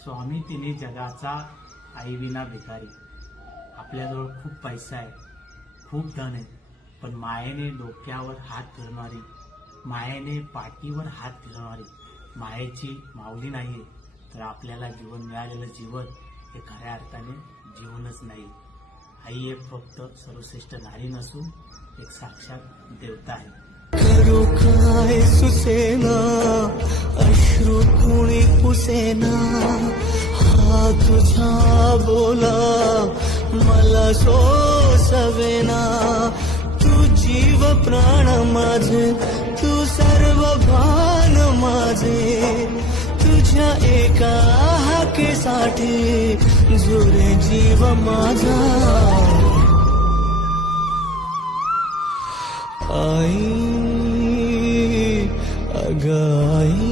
स्वामी तिने जगाचा, आई विना भिकारी. आपल्याजवळ खूप पैसा आहे, खूप धन आहे, पण मायेने डोक्यावर हात फिरवणारी, मायेने पाठीवर हात फिरवणारी, मायेची माऊली नाहीये तर आपल्याला जीवन मिळालेलं जीवन हे खऱ्या अर्थाने जीवनच नाही. आई एक फक्त सर्वश्रेष्ठ नारी नसून एक साक्षात देवता आहे. करू काय सुसेना, अश्रू कुणी पुसेना, हा तुझा बोला मला सोसवेना. तू जीव प्राण माझे, तू सर्व भान माझे, तुझ्या एका हाकेसाठी जुरे जीव माझा. आई अगं आई.